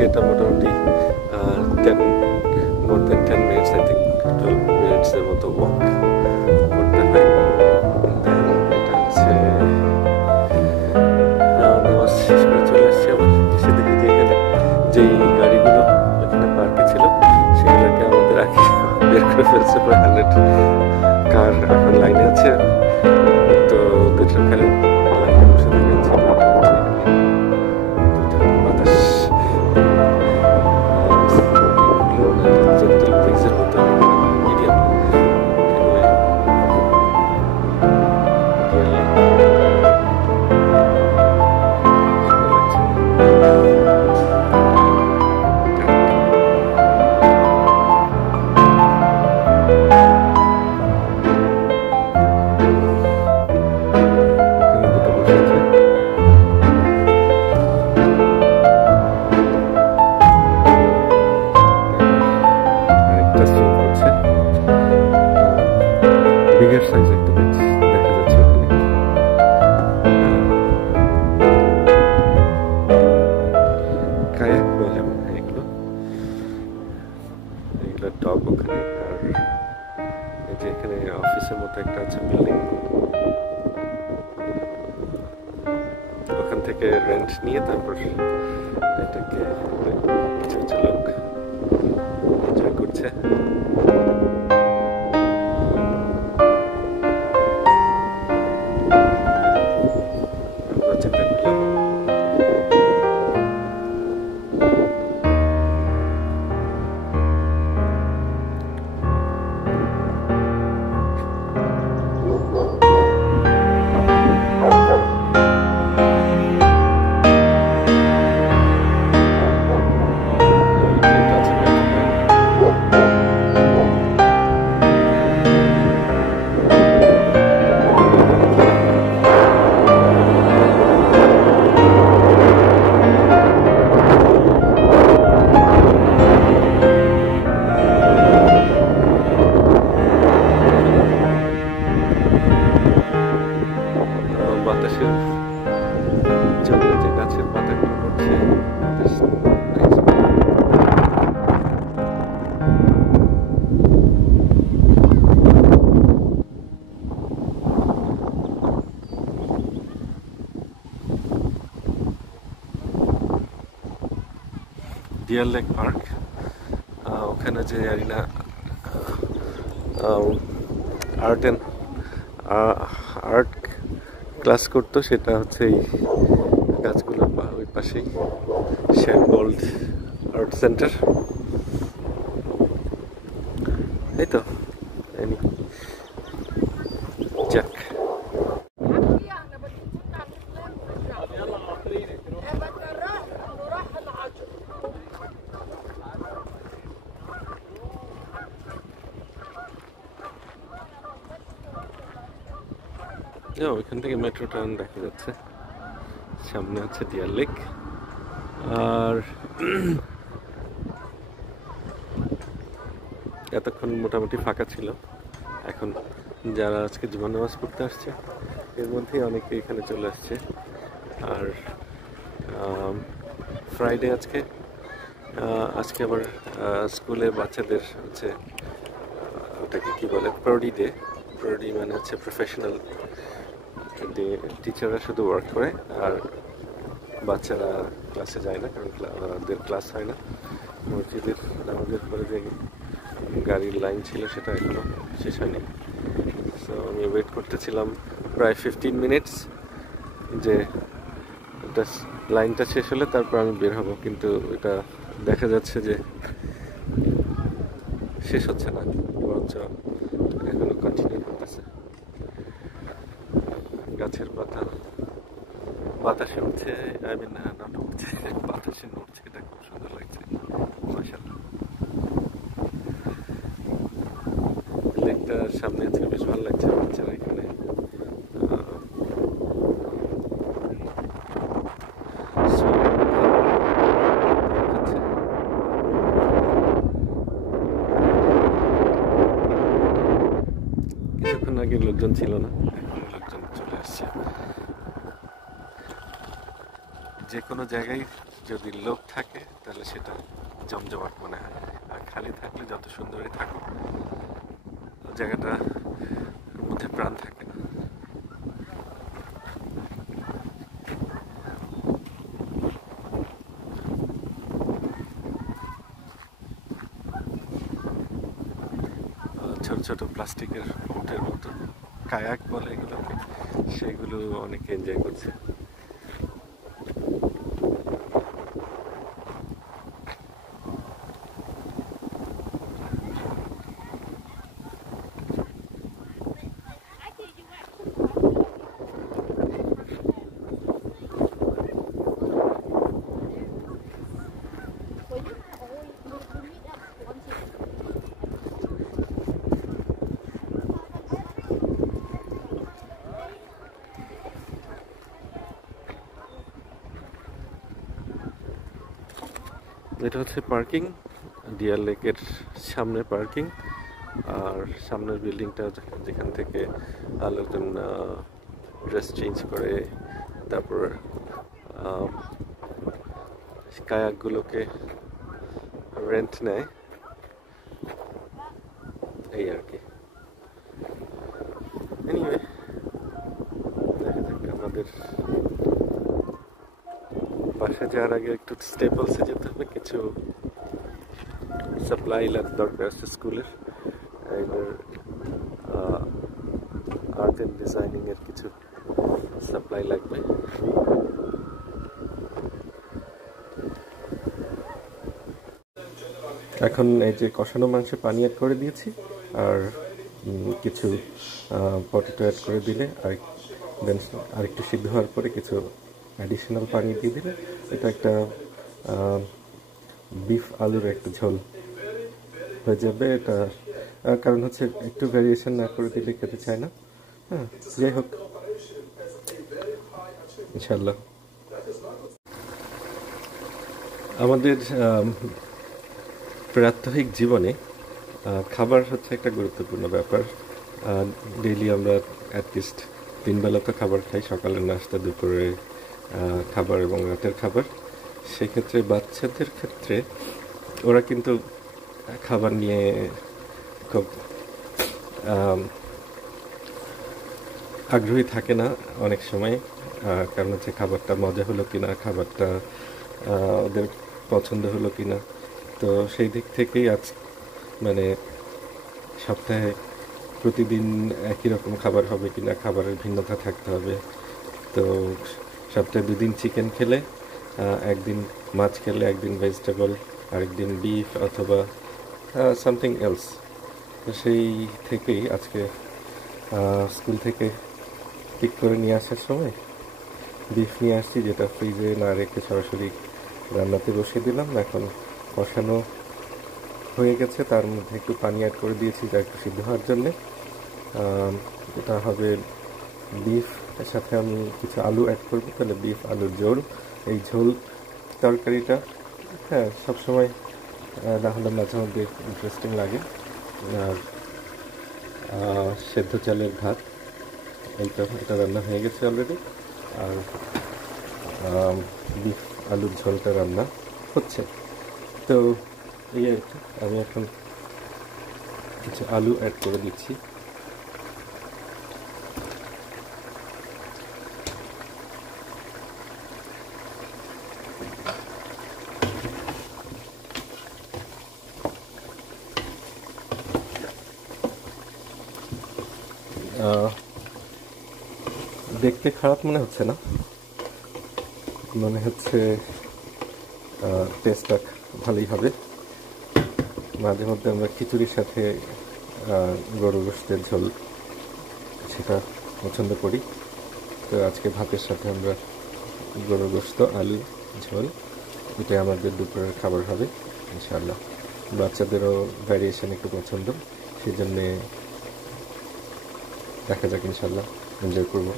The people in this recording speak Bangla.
থেকে এটা মোটামুটি 10 minutes, I think 12 minutes এর মতো ওয়াক করতে হয়। এটা হচ্ছে নামাজ শেষ করে চলে এসেছি। আবার এসে দেখি যে এখানে যেই গাড়িগুলো এখানে পার্কে ছিল সেগুলোকে আমাদের আগে বের করে ফেলছে। প্রায় 100 কার এখন লাইনে আছে, তো ওদের ওখানে লাইনে বসে দেখাচ্ছে বাতাস জেন্টাল ব্রিজের মতো মিডিয়াম বিগের সাইজ একটা দেখা যাচ্ছে ওখানে। কায়াক বলে মনে হয় এগুলো টপ ওখানে। আর এই যে এখানে অফিসের মতো একটা আছে বিল্ডিং, ওখান থেকে রেন্ট নিয়ে তারপর এটাকে কিছু কিছু লোক এনজয় করছে। বাতাসের জন্য যে গাছের পাতাগুলো নড়ছে ডিয়ার লেক পার্ক। ওখানে যে অ্যারিনা আর্ট ক্লাস করতো সেটা হচ্ছে এই গাছগুলোর ওই পাশেই শ্যানগোল্ড আর্ট সেন্টার। এই তো যাক, ওইখান থেকে মেট্রো ট্রেন দেখা যাচ্ছে। সামনে আছে ডিয়ার লেক। আর এতক্ষণ মোটামুটি ফাঁকা ছিল। এখন যারা আজকে জুমা নামাজ পড়তে আসছে এর মধ্যেই অনেকে এখানে চলে আসছে। আর ফ্রাইডে আজকে আবার স্কুলের বাচ্চাদের হচ্ছে ওটাকে কি বলে প্রডি ডে। প্রডি মানে হচ্ছে প্রফেশনাল ডে। টিচাররা শুধু ওয়ার্ক করে আর বাচ্চারা ক্লাসে যায় না, কারণ ওদের ক্লাস হয় না। মসজিদের নামাজের পরে যে গাড়ির লাইন ছিল সেটা এখনো শেষ হয়নি। সো আমি ওয়েট করতেছিলাম প্রায় 15 মিনিটস যে লাইনটা শেষ হলে তারপর আমি বের হব, কিন্তু এটা দেখা যাচ্ছে যে শেষ হচ্ছে না, বরঞ্চ এখনো কন্টিনিউ করতেছে। গাছের পাতা বাতাসে উঠছে, নট উঠছে, বাতাসে নড়ছে, এটা খুব সুন্দর লাগছে। মাশাআল্লাহ, লেকটার সামনে আছে, বেশ ভালো লাগছে। বাচ্চারা এখানে কিছুক্ষণ আগে লোকজন ছিল না, এখন লোকজন চলে আসছে। যে কোনো জায়গায় যদি লোক থাকে তাহলে সেটা জমজমাট মনে হয়। আর খালি থাকলে যত সুন্দরই থাকুক, জায়গাটার মধ্যে প্রাণ থাকে না। ছোট ছোট প্লাস্টিকের বোটের মতো, কায়াক বলে এগুলোকে, সেগুলো অনেকে এনজয় করছে। এটা হচ্ছে পার্কিং, ডিয়ার লেকের সামনে পার্কিং। আর সামনের বিল্ডিংটা যেখান থেকে লোকজন ড্রেস চেঞ্জ করে, তারপর কায়াকগুলোকে রেন্ট নেয়, এই আর কি। এনিওয়ে, দেখা যাক। আমাদের বাসা যাওয়ার আগে একটু স্টেপলসে যেতে হবে, কিছু সাপ্লাই দরকার আছে স্কুলের। এবার আর্ট অ্যান্ড ডিজাইনিং এর কিছু সাপ্লাই লাগবে। এখন এই যে কষানো মাংসে পানি অ্যাড করে দিয়েছি, আর কিছু পটেটো অ্যাড করে দিলে, আর একটু সিদ্ধ হওয়ার পরে কিছু অ্যাডিশনাল পানি দিয়ে দিলে এটা একটা বিফ আলুর একটা ঝোল হয়ে যাবে। এটা কারণ হচ্ছে একটু ভ্যারিয়েশন না করে দিলে খেতে চায় না। হ্যাঁ, যাই হোক, ইনশাল্লাহ। আমাদের প্রাত্যহিক জীবনে খাবার হচ্ছে একটা গুরুত্বপূর্ণ ব্যাপার। ডেইলি আমরা অ্যাটলিস্ট 3 বেলা তো খাবার খাই, সকালের নাস্তা, দুপুরে খাবার এবং রাতের খাবার। সেক্ষেত্রে বাচ্চাদের ক্ষেত্রে ওরা কিন্তু খাবার নিয়ে খুব আগ্রহী থাকে না অনেক সময়। কারণ হচ্ছে খাবারটা মজা হলো কিনা, খাবারটা ওদের পছন্দ হলো কিনা। তো সেই দিক থেকেই মানে সপ্তাহে প্রতিদিন একই রকম খাবার হবে কিনা, খাবারের ভিন্নতা থাকতে হবে। তো সপ্তাহে 2 দিন চিকেন খেলে, একদিন মাছ খেলে, একদিন ভেজিটেবল, আরেকদিন বিফ অথবা সামথিং এলস। তো সেই থেকেই আজকে স্কুল থেকে পিক করে নিয়ে আসার সময় বিফ নিয়ে আসছি, যেটা ফ্রিজে না রেখে সরাসরি রান্নাতে বসিয়ে দিলাম। এখন কষানো হয়ে গেছে, তার মধ্যে একটু পানি অ্যাড করে দিয়েছি যা একটু সিদ্ধ হওয়ার জন্যে। এটা হবে বিফ, এর সাথে আমি কিছু আলু অ্যাড করবো, তাহলে বিফ আলুর ঝোল। এই ঝোল তরকারিটা হ্যাঁ সবসময় না হলে মাঝে মধ্যে ইন্টারেস্টিং লাগে। আর সেদ্ধ চালের ভাত, এটা রান্না হয়ে গেছে অলরেডি। আর বিফ আলুর ঝোলটা রান্না হচ্ছে। তো এই আর কি, আমি এখন কিছু আলু অ্যাড করে দিচ্ছি। দেখতে খারাপ মনে হচ্ছে না, মনে হচ্ছে টেস্টটা ভালোই হবে। মাঝে মধ্যে আমরা খিচুড়ির সাথে গরুর গোশতের ঝোল সেটা পছন্দ করি। তো আজকে ভাতের সাথে আমরা গরুর গোশত আলু ঝোল, এটাই আমাদের দুপুরের খাবার হবে ইনশাআল্লাহ। বাচ্চাদেরও ভ্যারিয়েশন একটু পছন্দ, সেই জন্যে দেখা যাক, ইনশাআল্লাহ এনজয় করবো।